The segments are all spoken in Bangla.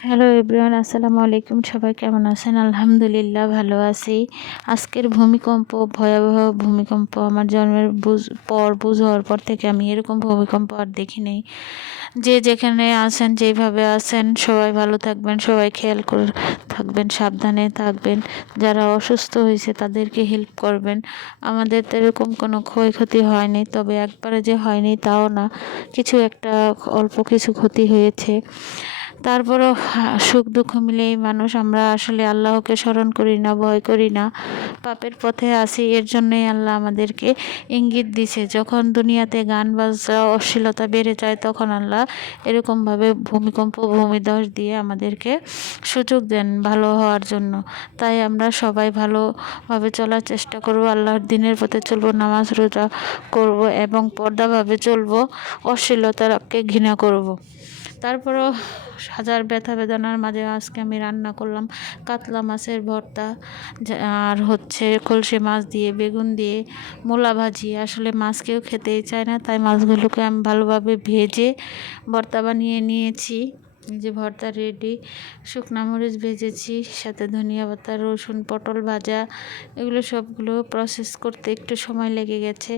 হ্যালো এভরিওয়ান, আসসালামু আলাইকুম। সবাই কেমন আছেন? আলহামদুলিল্লাহ, ভালো আছি। আজকের ভূমিকম্প, ভয়াবহ ভূমিকম্প আমার জন্মের বুঝ, পর বুঝ হওয়ার পর থেকে আমি এরকম ভূমিকম্প আর দেখি নেই। যে যেখানে আছেন যেভাবে আছেন, সবাই ভালো থাকবেন, সবাই খেয়াল করে থাকবেন, সাবধানে থাকবেন। যারা অসুস্থ হয়েছে, তাদেরকে হেল্প করবেন। আমাদের তো এরকম কোনো ক্ষয়ক্ষতি হয়নি, তবে একবারে যে হয়নি তাও না। কিছু একটা অল্প কিছু ক্ষতি হয়েছে। তারপরও সুখ দুঃখ মিলেই মানুষ, আমরা আসলে আল্লাহকে স্মরণ করি না, ভয় করি না। পাপের পথে আসি এর জন্যই আল্লাহ আমাদেরকে ইঙ্গিত দিছে। যখন দুনিয়াতে গান বাজরা অশ্লীলতা বেড়ে যায়, তখন আল্লাহ এরকমভাবে ভূমিকম্প, ভূমিধস দিয়ে আমাদেরকে সুযোগ দেন ভালো হওয়ার জন্য। তাই আমরা সবাই ভালোভাবে চলার চেষ্টা করব, আল্লাহর দিনের পথে চলবো, নামাজ রোজা করব এবং পর্দাভাবে চলবো, অশ্লীলতাকে ঘৃণা করব। তারপরও হাজার ব্যথা বেদনার মাঝে আজকে আমি রান্না করলাম কাতলা মাছের ভর্তা আর হচ্ছে কলসে মাছ দিয়ে, বেগুন দিয়ে, মূলা ভাজি। আসলে মাছ কেউ খেতেই চায় না, তাই মাছগুলোকে আমি ভালোভাবে ভেজে ভর্তা বানিয়ে নিয়েছি। যে ভর্তা রেডি, শুকনা মরিচ ভেজেছি, সাথে ধনিয়া পাতা, রসুন, পটল ভাজা, এগুলো সবগুলো প্রসেস করতে একটু সময় লেগে গেছে।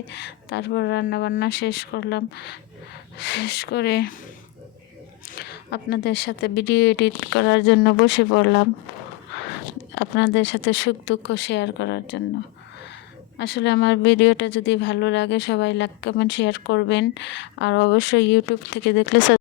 তারপর রান্নাবান্না শেষ করলাম। শেষ করে আপনাদের সাথে ভিডিও এডিট করার জন্য বসে পড়লাম। আপনাদের সাথে সুখ দুঃখ শেয়ার করার জন্য। আসলে আমার ভিডিওটা যদি ভালো লাগে সবাই লাইক কমেন্ট শেয়ার করবেন। আর অবশ্যই ইউটিউব থেকে দেখলে